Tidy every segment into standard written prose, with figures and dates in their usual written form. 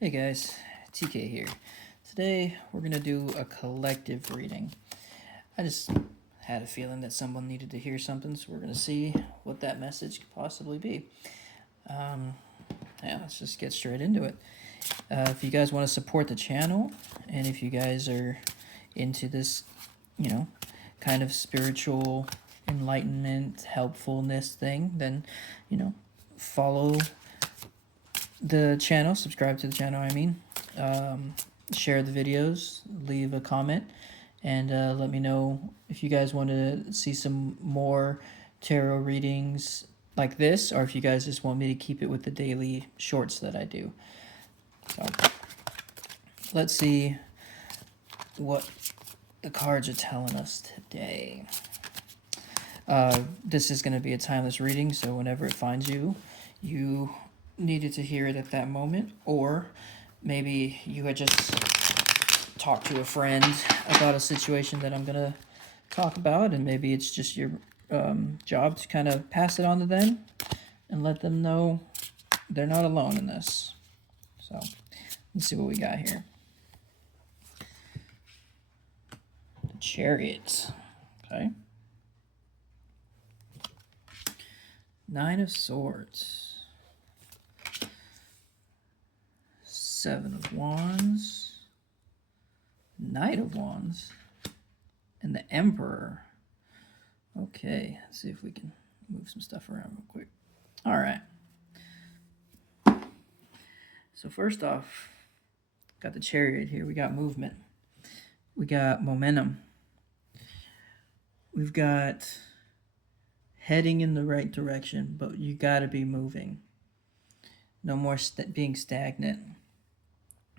Hey guys, TK here. Today we're going to do a collective reading. I just had a feeling that someone needed to hear something, so we're going to see what that message could possibly be. Yeah, let's just get straight into it. If you guys want to support the channel, and if you guys are into this, kind of spiritual enlightenment, helpfulness thing, then, follow the channel, subscribe to the channel, share the videos, leave a comment, and let me know if you guys want to see some more tarot readings like this, or if you guys just want me to keep it with the daily shorts that I do. So let's see what the cards are telling us today. This is going to be a timeless reading, so whenever it finds you, you needed to hear it at that moment, or maybe you had just talked to a friend about a situation that I'm going to talk about, and maybe it's just your job to kind of pass it on to them and let them know they're not alone in this. So let's see what we got here. The Chariot. Okay. Nine of Swords. Seven of Wands. Knight of Wands. And the Emperor. Okay, let's see if we can move some stuff around real quick. All right. So first off, got the Chariot here. We got movement. We got momentum. We've got heading in the right direction, but you got to be moving. No more being stagnant.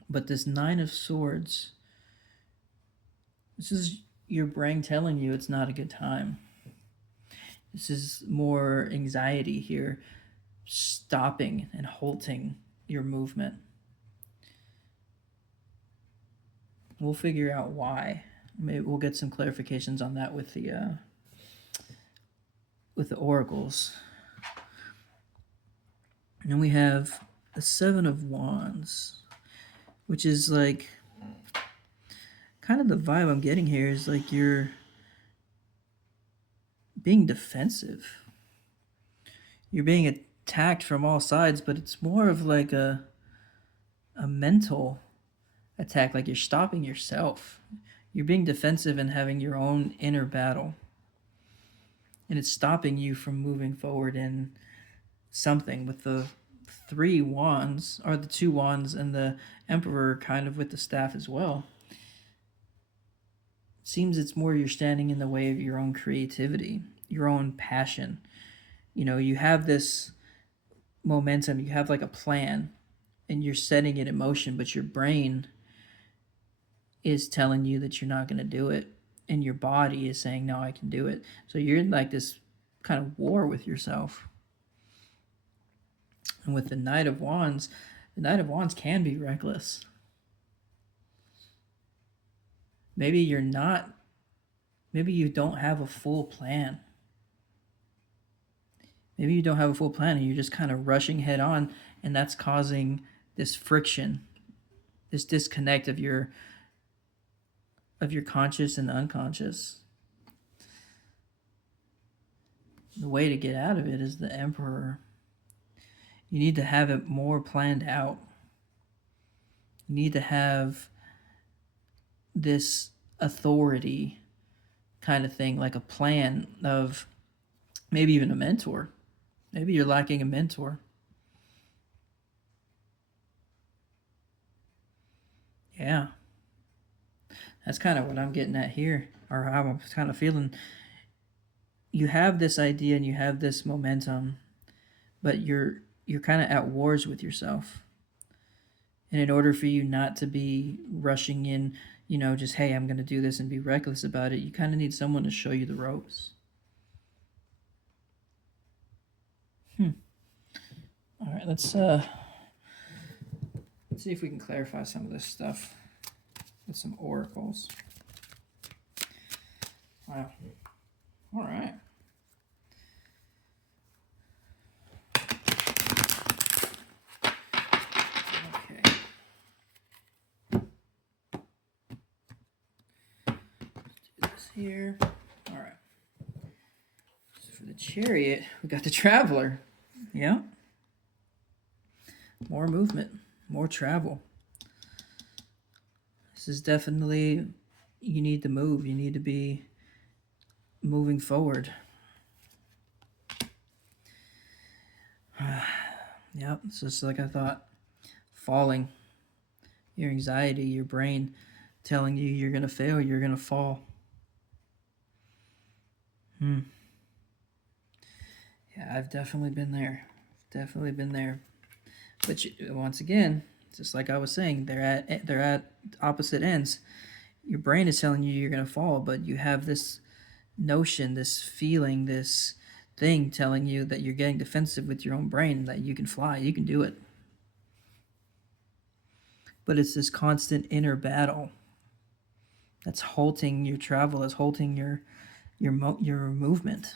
But this Nine of Swords, this is your brain telling you it's not a good time. This is more anxiety here, stopping and halting your movement. We'll figure out why. Maybe we'll get some clarifications on that with the oracles. And then we have the Seven of Wands, which is like kind of the vibe I'm getting here is like you're being defensive. You're being attacked from all sides, but it's more of like a mental attack, like you're stopping yourself. You're being defensive and having your own inner battle. And it's stopping you from moving forward in something with the three wands, or the two wands, and the Emperor kind of with the staff as well. It seems it's more you're standing in the way of your own creativity, your own passion. You have this momentum, you have like a plan, and you're setting it in motion, but your brain is telling you that you're not going to do it, and your body is saying, no, I can do it. So you're in like this kind of war with yourself. And with the Knight of Wands can be reckless. Maybe you don't have a full plan. Maybe you don't have a full plan and you're just kind of rushing head on, and that's causing this friction, this disconnect of your conscious and unconscious. The way to get out of it is the Emperor. You need to have it more planned out. You need to have this authority kind of thing, like a plan of maybe even a mentor. Maybe you're lacking a mentor. Yeah. That's kind of what I'm getting at here, or how I'm kind of feeling. You have this idea and you have this momentum, but you're kind of at wars with yourself. And in order for you not to be rushing in, just, hey, I'm going to do this and be reckless about it, you kind of need someone to show you the ropes. All right, let's see if we can clarify some of this stuff with some oracles. Wow. All right. Okay. here. All right. So for the Chariot, we got the Traveler. Yeah. More movement, more travel. This is definitely, you need to move. You need to be moving forward. Yep, it's just like I thought. Falling. Your anxiety, your brain telling you you're going to fail, you're going to fall. Yeah, I've definitely been there. Definitely been there. But once again, just like I was saying, they're at opposite ends. Your brain is telling you you're going to fall, but you have this notion, this feeling, this thing telling you that you're getting defensive with your own brain, that you can fly, you can do it. But it's this constant inner battle that's halting your travel, that's halting your movement.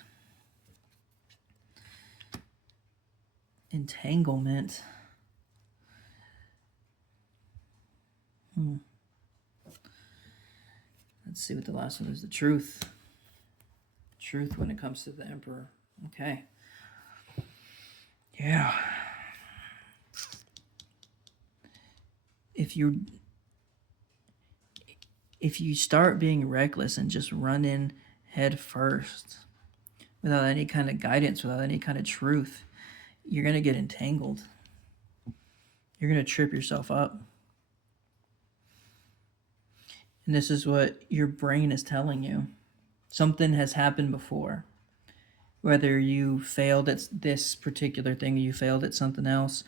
Entanglement. Let's see what the last one is. The truth. Truth when it comes to the Emperor. Okay. Yeah. If you start being reckless and just run in head first without any kind of guidance, without any kind of truth, you're going to get entangled. You're going to trip yourself up. And this is what your brain is telling you. Something has happened before. Whether you failed at this particular thing or you failed at something else,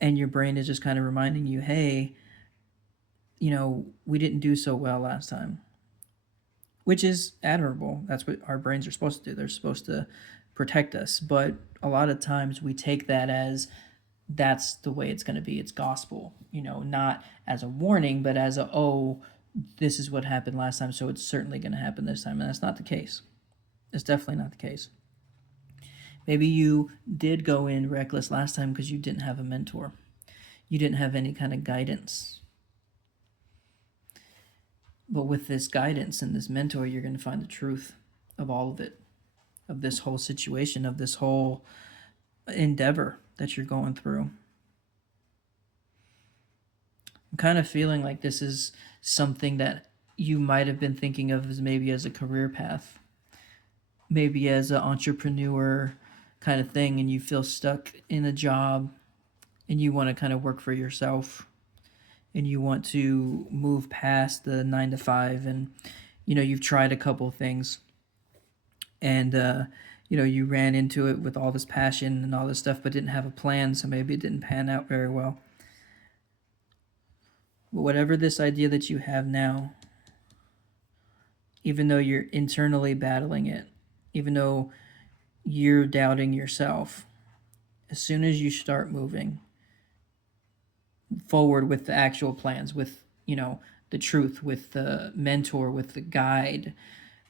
and your brain is just kind of reminding you, hey, we didn't do so well last time. Which is admirable. That's what our brains are supposed to do. They're supposed to protect us. But a lot of times we take that as that's the way it's going to be. It's gospel, not as a warning, but as this is what happened last time, so it's certainly going to happen this time. And that's not the case. It's definitely not the case. Maybe you did go in reckless last time because you didn't have a mentor. You didn't have any kind of guidance. But with this guidance and this mentor, you're going to find the truth of all of it, of this whole situation, of this whole endeavor that you're going through. I'm kind of feeling like this is something that you might have been thinking of as maybe as a career path, maybe as an entrepreneur kind of thing, and you feel stuck in a job and you want to kind of work for yourself and you want to move past the 9 to 5, and you've tried a couple things, and you ran into it with all this passion and all this stuff but didn't have a plan, so maybe it didn't pan out very well. But whatever this idea that you have now, even though you're internally battling it, even though you're doubting yourself, as soon as you start moving forward with the actual plans, with the truth, with the mentor, with the guide,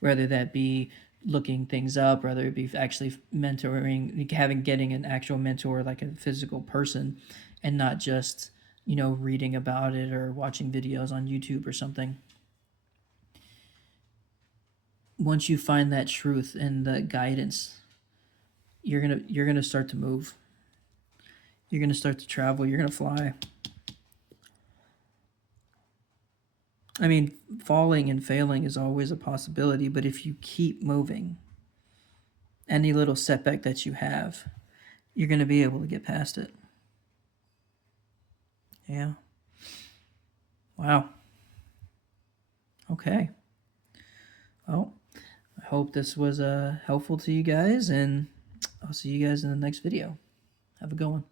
whether that be looking things up, whether it be actually mentoring, getting an actual mentor, like a physical person, and not just reading about it or watching videos on YouTube or something. Once you find that truth and the guidance, you're gonna start to move. You're gonna start to travel. You're gonna fly. I mean, falling and failing is always a possibility, but if you keep moving, any little setback that you have, you're going to be able to get past it. Yeah. Wow. Okay. Well, I hope this was helpful to you guys, and I'll see you guys in the next video. Have a good one.